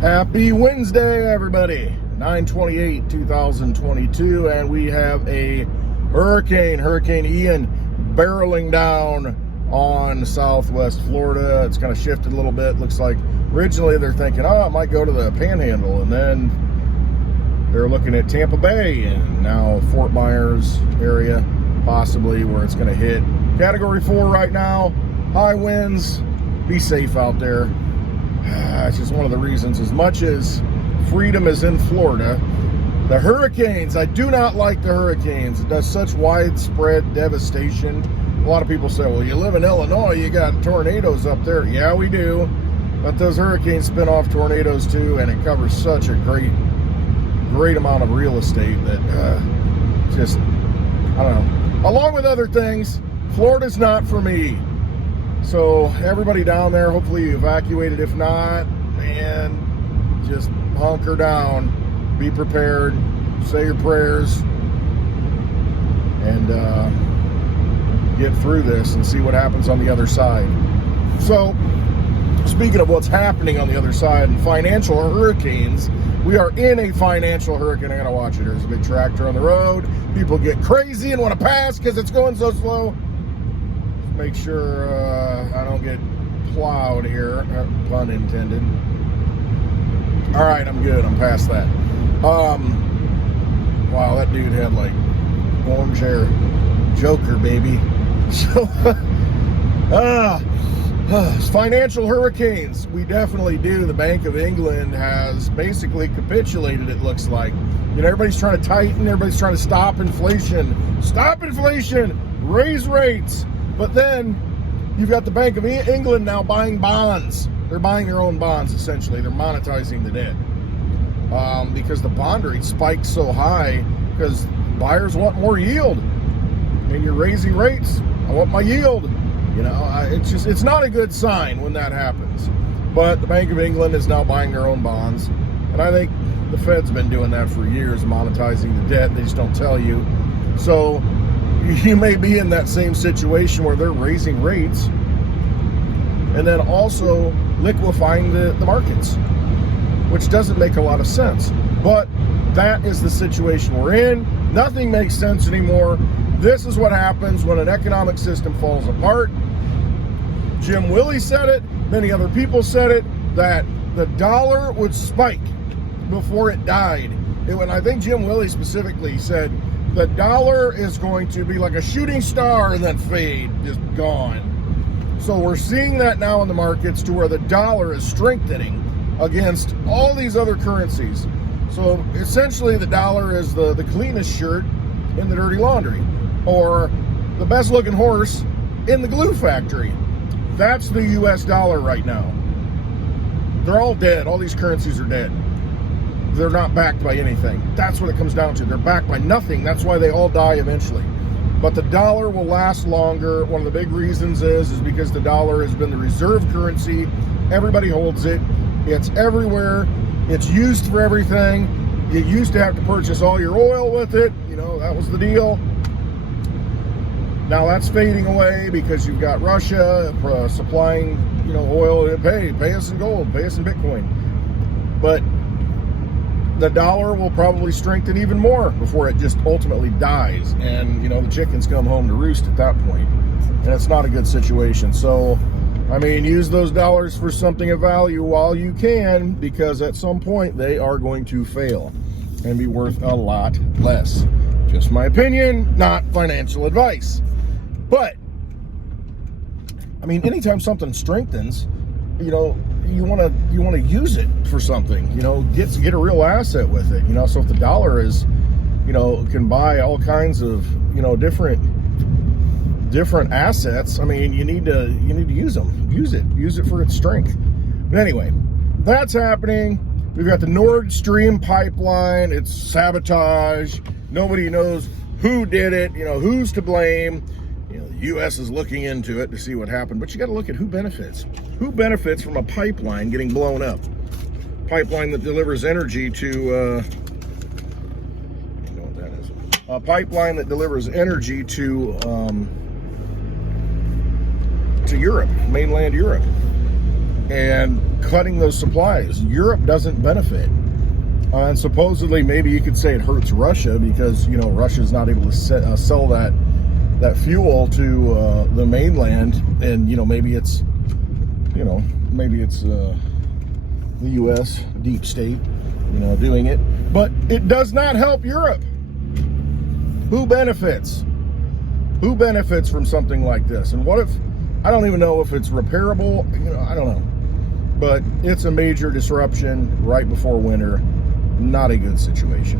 Happy Wednesday, everybody. 9/28/2022, and we have a Hurricane Ian, barreling down on southwest Florida. It's kind of shifted a little bit. Looks like originally they're thinking, oh, it might go to the Panhandle, and then they're looking at Tampa Bay and now Fort Myers area, possibly where it's going to hit. Category 4 right now. High winds. Be safe out there. It's just one of the reasons. As much as freedom is in Florida, the hurricanes, I do not like the hurricanes. It does such widespread devastation. A lot of people say, well, you live in Illinois, you got tornadoes up there. Yeah, we do. But those hurricanes spin off tornadoes too, and it covers such a great amount of real estate that just, I don't know. Along with other things, Florida's not for me. So everybody down there, hopefully you evacuated. If not, man, just hunker down, be prepared, say your prayers, and get through this and see what happens on the other side. So, speaking of what's happening on the other side and financial hurricanes, we are in a financial hurricane. I gotta watch it. There's a big tractor on the road. People get crazy and want to pass because it's going so slow. Make sure I don't get plowed here, pun intended. All right, I'm good. I'm past that. Wow, that dude had like orange hair. Joker, baby. So, financial hurricanes, we definitely do. The Bank of England has basically capitulated, it looks like. You know, everybody's trying to tighten, everybody's trying to stop inflation. Stop inflation, raise rates. But then you've got the Bank of England now buying bonds. They're buying their own bonds, essentially. They're monetizing the debt. Because the bond rate spiked so high because buyers want more yield. And you're raising rates. I want my yield. You know, it's not a good sign when that happens. But the Bank of England is now buying their own bonds. And I think the Fed's been doing that for years, monetizing the debt. They just don't tell you. So you may be in that same situation where they're raising rates and then also liquefying the markets, which doesn't make a lot of sense. But that is the situation we're in. Nothing makes sense anymore. This is what happens when an economic system falls apart. Jim Willie said it, many other people said it, that the dollar would spike before it died. And I think Jim Willie specifically said the dollar is going to be like a shooting star and then fade, just gone. So we're seeing that now in the markets to where the dollar is strengthening against all these other currencies. So essentially the dollar is the cleanest shirt in the dirty laundry, or the best looking horse in the glue factory. That's the US dollar right now. They're all dead. All these currencies are dead. They're not backed by anything. That's what it comes down to. They're backed by nothing. That's why they all die eventually. But the dollar will last longer. One of the big reasons is because the dollar has been the reserve currency. Everybody holds it. It's everywhere. It's used for everything. You used to have to purchase all your oil with it. You know, that was the deal. Now that's fading away because you've got Russia supplying, you know, oil. Pay us in gold, pay us in Bitcoin. But the dollar will probably strengthen even more before it just ultimately dies. And, you know, the chickens come home to roost at that point. And it's not a good situation. So, I mean, use those dollars for something of value while you can, because at some point they are going to fail and be worth a lot less. Just my opinion, not financial advice. But, I mean, anytime something strengthens, you know, you want to use it for something, you know, get a real asset with it, you know. So if the dollar is, you know, can buy all kinds of, you know, different assets, I mean, you need to use them, use it for its strength. But anyway, that's happening. We've got the Nord Stream pipeline. It's sabotage. Nobody knows who did it, you know, who's to blame. You know, the U.S. is looking into it to see what happened, but you got to look at who benefits. Who benefits from a pipeline getting blown up? Pipeline that delivers energy to, you know what that is? A pipeline that delivers energy to Europe, mainland Europe. And cutting those supplies. Europe doesn't benefit. And supposedly, maybe you could say it hurts Russia because, you know, Russia's not able to sell that fuel to the mainland. And, you know, maybe it's the U.S. deep state, you know, doing it. But it does not help Europe. Who benefits? Who benefits from something like this? And what if, I don't even know if it's repairable, you know, I don't know. But it's a major disruption right before winter. Not a good situation.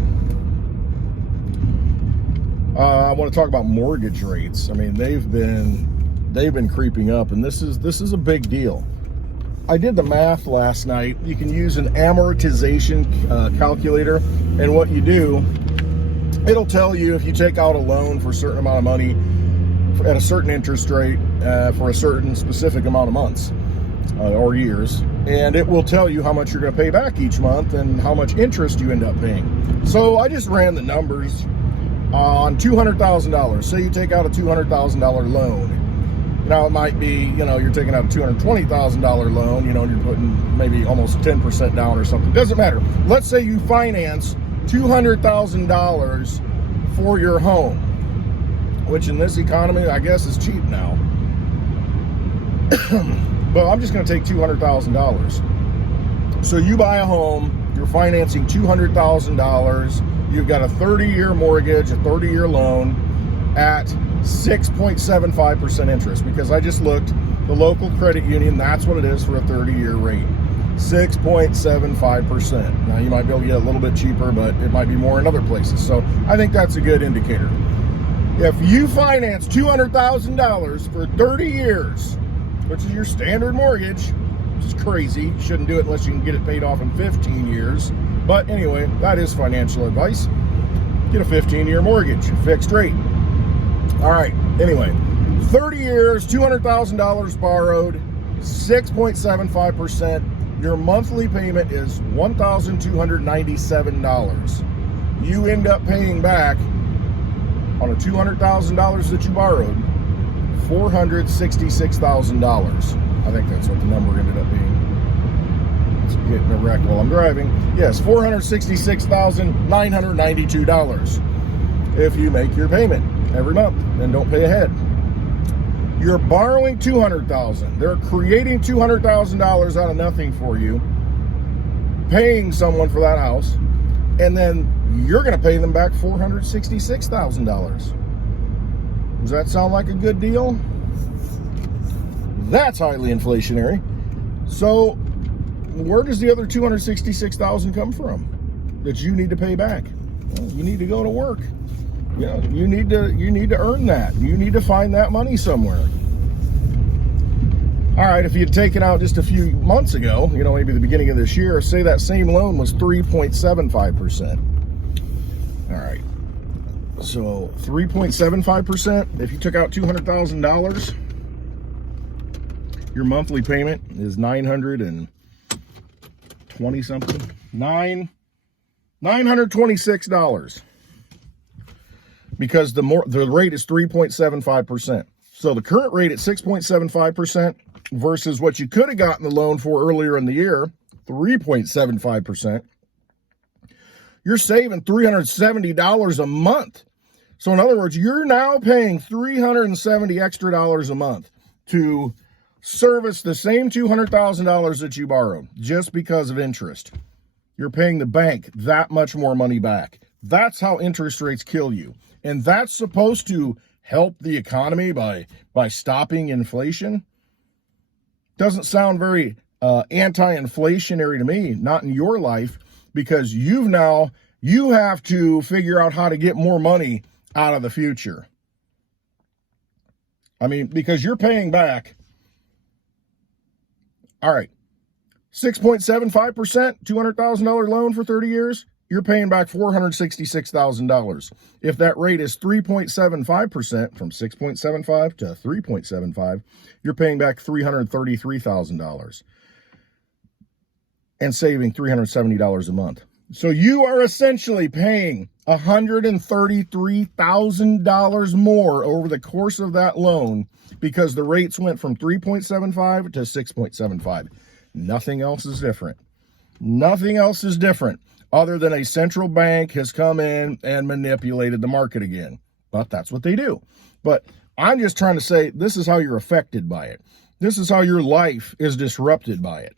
I want to talk about mortgage rates. I mean, they've been creeping up, and this is a big deal. I did the math last night. You can use an amortization calculator, and what you do, it'll tell you if you take out a loan for a certain amount of money at a certain interest rate for a certain specific amount of months or years, and it will tell you how much you're going to pay back each month and how much interest you end up paying. So I just ran the numbers on $200,000. Say you take out a $200,000 loan. Now it might be, you know, you're taking out a $220,000 loan, you know, and you're putting maybe almost 10% down or something. Doesn't matter. Let's say you finance $200,000 for your home, which in this economy, I guess, is cheap now. But I'm just going to take $200,000. So you buy a home, you're financing $200,000. You've got a 30-year mortgage, a 30-year loan at 6.75% interest. Because I just looked, the local credit union, that's what it is for a 30-year rate. 6.75%. Now you might be able to get a little bit cheaper, but it might be more in other places. So I think that's a good indicator. If you finance $200,000 for 30 years, which is your standard mortgage, which is crazy. You shouldn't do it unless you can get it paid off in 15 years. But anyway, that is financial advice. Get a 15-year mortgage, fixed rate. All right, anyway, 30 years, $200,000 borrowed, 6.75%. Your monthly payment is $1,297. You end up paying back on a $200,000 that you borrowed, $466,000. I think that's what the number ended up being. It's getting a wreck while I'm driving. Yes, $466,992 if you make your payment every month and don't pay ahead. You're borrowing $200,000. They're creating $200,000 out of nothing for you, paying someone for that house, and then you're going to pay them back $466,000. Does that sound like a good deal? That's highly inflationary. So where does the other $266,000 come from that you need to pay back? Well, you need to go to work. You know, you need to earn that. You need to find that money somewhere. All right, if you had taken out just a few months ago, you know, maybe the beginning of this year, say that same loan was 3.75%. All right. So 3.75%, if you took out $200,000, your monthly payment is $920 something. $926. Because the rate is 3.75%. So the current rate at 6.75% versus what you could have gotten the loan for earlier in the year, 3.75%. You're saving $370 a month. So in other words, you're now paying $370 extra a month to service the same $200,000 that you borrowed just because of interest. You're paying the bank that much more money back. That's how interest rates kill you. And that's supposed to help the economy by stopping inflation. Doesn't sound very anti-inflationary to me, not in your life, because you have to figure out how to get more money out of the future. I mean, because you're paying back, all right, 6.75%, $200,000 loan for 30 years, you're paying back $466,000. If that rate is 3.75%, from 6.75 to 3.75, you're paying back $333,000 and saving $370 a month. So you are essentially paying $133,000 more over the course of that loan because the rates went from 3.75 to 6.75. Nothing else is different. Nothing else is different other than a central bank has come in and manipulated the market again. But that's what they do. But I'm just trying to say this is how you're affected by it. This is how your life is disrupted by it.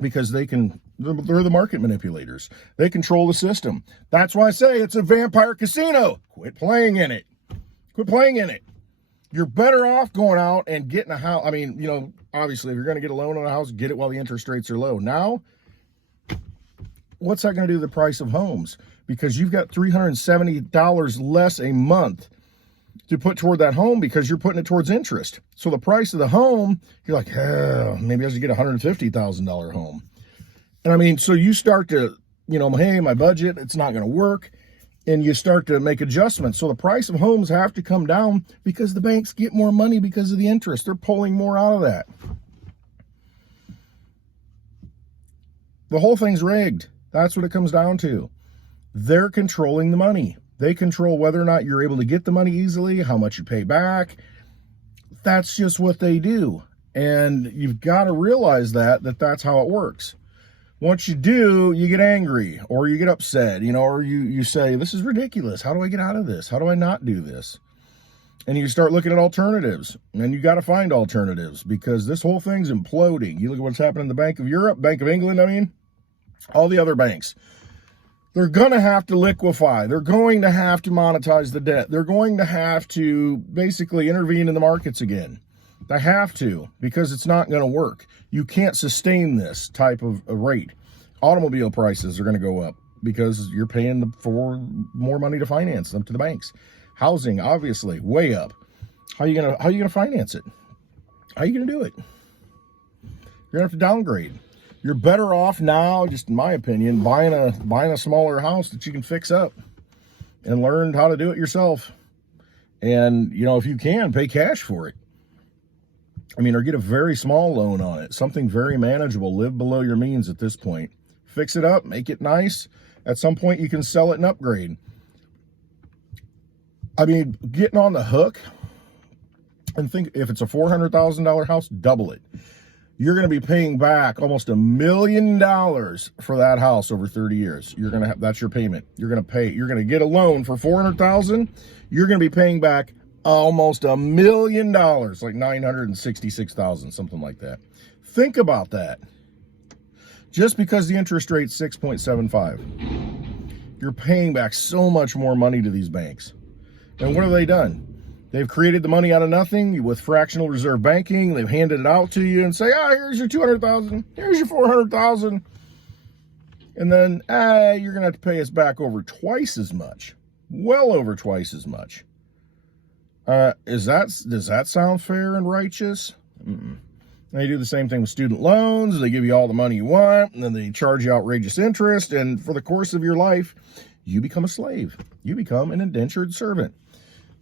Because they're the market manipulators. They control the system. That's why I say it's a vampire casino. Quit playing in it. Quit playing in it. You're better off going out and getting a house. I mean, obviously, if you're going to get a loan on a house, get it while the interest rates are low. Now, what's that going to do to the price of homes? Because you've got $370 less a month to put toward that home because you're putting it towards interest. So the price of the home, you're like, maybe I should get a $150,000 home. And I mean, so you start to, hey, my budget, it's not going to work. And you start to make adjustments. So the price of homes have to come down because the banks get more money because of the interest. They're pulling more out of that. The whole thing's rigged. That's what it comes down to. They're controlling the money. They control whether or not you're able to get the money easily, how much you pay back. That's just what they do. And you've got to realize that's how it works. Once you do, you get angry or you get upset, or you say, this is ridiculous. How do I get out of this? How do I not do this? And you start looking at alternatives, and you got to find alternatives because this whole thing's imploding. You look at what's happening in the Bank of Europe, Bank of England, all the other banks. They're going to have to liquefy. They're going to have to monetize the debt. They're going to have to basically intervene in the markets again. They have to, because it's not going to work. You can't sustain this type of rate. Automobile prices are going to go up because you're paying for more money to finance them to the banks. Housing, obviously, way up. How are you gonna finance it? How are you going to do it? You're going to have to downgrade. You're better off now, just in my opinion, buying a smaller house that you can fix up and learn how to do it yourself. And, if you can, pay cash for it. Or get a very small loan on it, something very manageable, live below your means at this point. Fix it up, make it nice. At some point, you can sell it and upgrade. Getting on the hook, and think if it's a $400,000 house, double it. You're going to be paying back almost $1 million for that house over 30 years. That's your payment. You're going to get a loan for $400,000. You're going to be paying back almost $1 million, like $966,000, something like that. Think about that. Just because the interest rate's 6.75, you're paying back so much more money to these banks. And what have they done? They've created the money out of nothing with fractional reserve banking. They've handed it out to you and say, here's your $200,000, here's your $400,000. And then, you're going to have to pay us back over twice as much, well over twice as much. Does that sound fair and righteous? They do the same thing with student loans. They give you all the money you want, and then they charge you outrageous interest. And for the course of your life, you become a slave. You become an indentured servant.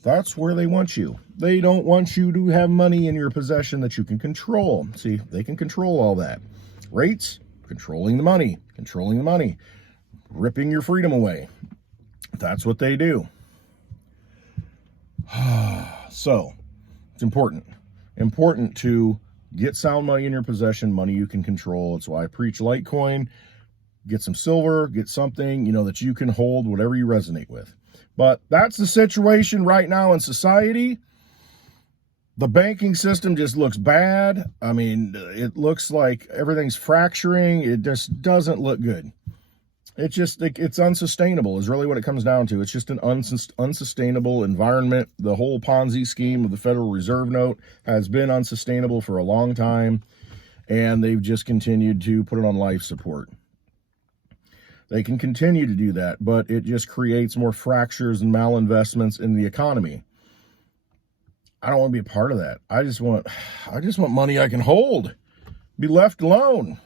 That's where they want you. They don't want you to have money in your possession that you can control. See, they can control all that. Rates, controlling the money, ripping your freedom away. That's what they do. So, it's important to get sound money in your possession, money you can control. That's why I preach Litecoin. Get some silver, get something, that you can hold, whatever you resonate with. But that's the situation right now in society. The banking system just looks bad. It looks like everything's fracturing. It just doesn't look good. It's unsustainable is really what it comes down to. It's just an unsustainable environment. The whole Ponzi scheme of the Federal Reserve note has been unsustainable for a long time, and they've just continued to put it on life support. They can continue to do that, but it just creates more fractures and malinvestments in the economy. I don't want to be a part of that. I just want money I can hold, be left alone.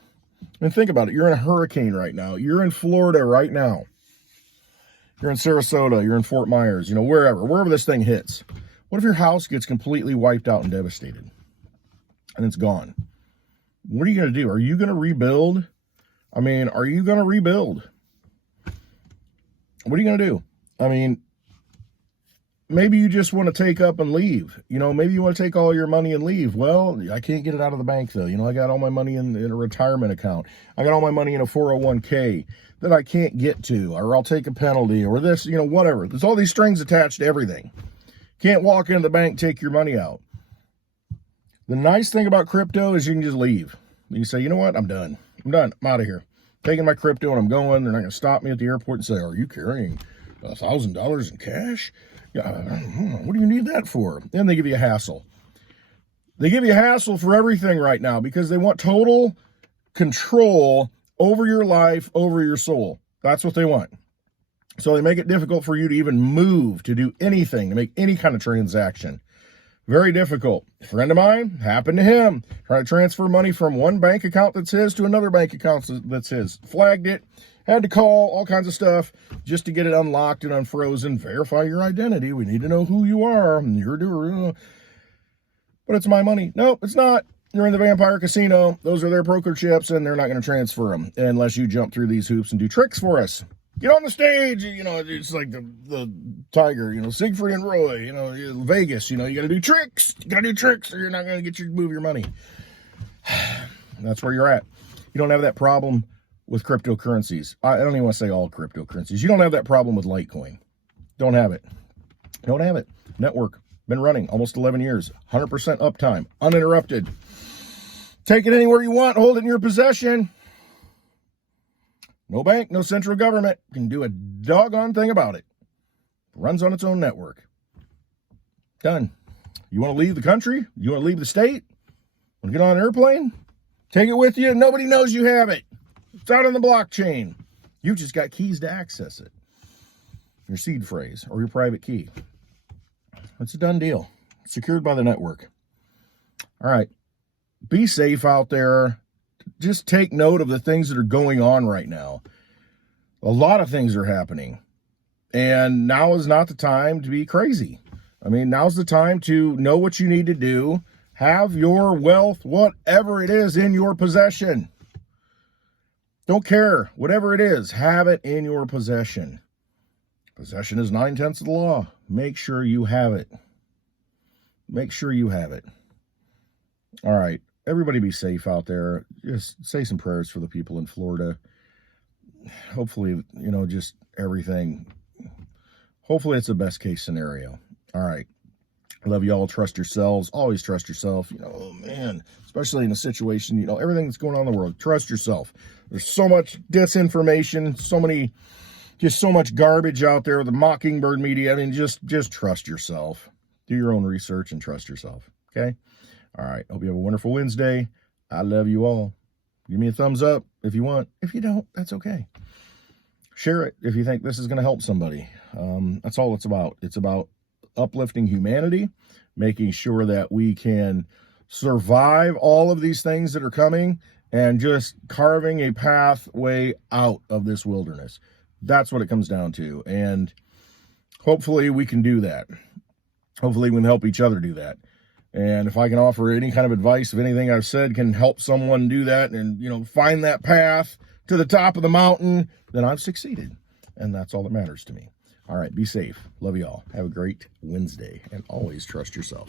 And think about it. You're in a hurricane right now. You're in Florida right now. You're in Sarasota. You're in Fort Myers, wherever this thing hits. What if your house gets completely wiped out and devastated and it's gone? What are you going to do? Are you going to rebuild? Are you going to rebuild? What are you going to do? maybe you just want to take up and leave. Maybe you want to take all your money and leave. Well, I can't get it out of the bank, though. I got all my money in a retirement account. I got all my money in a 401k that I can't get to, or I'll take a penalty, or this, whatever. There's all these strings attached to everything. Can't walk into the bank, take your money out. The nice thing about crypto is you can just leave. You can say, you know what? I'm done. I'm out of here. Taking my crypto and I'm going. They're not going to stop me at the airport and say, are you carrying $1,000 in cash? Yeah, what do you need that for? And they give you a hassle. They give you a hassle for everything right now because they want total control over your life, over your soul. That's what they want. So they make it difficult for you to even move, to do anything, to make any kind of transaction. Very difficult. A friend of mine, happened to him. Trying to transfer money from one bank account that's his to another bank account that's his. Flagged it. Had to call, all kinds of stuff, just to get it unlocked and unfrozen. Verify your identity. We need to know who you are. You're doing. But it's my money. No, it's not. You're in the vampire casino. Those are their poker chips, and they're not going to transfer them unless you jump through these hoops and do tricks for us. Get on the stage. It's like the Tiger, Siegfried and Roy, Vegas, you got to do tricks. You got to do tricks or you're not going to move your money. That's where you're at. You don't have that problem with cryptocurrencies. I don't even want to say all cryptocurrencies. You don't have that problem with Litecoin. Don't have it. Don't have it. Network. Been running almost 11 years. 100% uptime. Uninterrupted. Take it anywhere you want. Hold it in your possession. No bank, no central government can do a doggone thing about it. Runs on its own network. Done. You want to leave the country? You want to leave the state? Want to get on an airplane? Take it with you. Nobody knows you have it. It's out on the blockchain. You've just got keys to access it. Your seed phrase or your private key. It's a done deal. Secured by the network. All right. Be safe out there. Just take note of the things that are going on right now. A lot of things are happening. And now is not the time to be crazy. Now's the time to know what you need to do. Have your wealth, whatever it is, in your possession. Don't care. Whatever it is, have it in your possession. Possession is 9/10 of the law. Make sure you have it. Make sure you have it. All right. Everybody be safe out there. Just say some prayers for the people in Florida. Hopefully, just everything. Hopefully it's the best case scenario. All right. I love you all. Trust yourselves. Always trust yourself. Especially in a situation, everything that's going on in the world. Trust yourself. There's so much disinformation, so much garbage out there with the mockingbird media. Just trust yourself. Do your own research and trust yourself. Okay? All right. Hope you have a wonderful Wednesday. I love you all. Give me a thumbs up if you want. If you don't, that's okay. Share it if you think this is going to help somebody. That's all it's about. It's about uplifting humanity, making sure that we can survive all of these things that are coming, and just carving a pathway out of this wilderness. That's what it comes down to. And hopefully we can do that. Hopefully we can help each other do that. And if I can offer any kind of advice, if anything I've said can help someone do that and, find that path to the top of the mountain, then I've succeeded. And that's all that matters to me. All right, be safe. Love you all. Have a great Wednesday. And always trust yourself.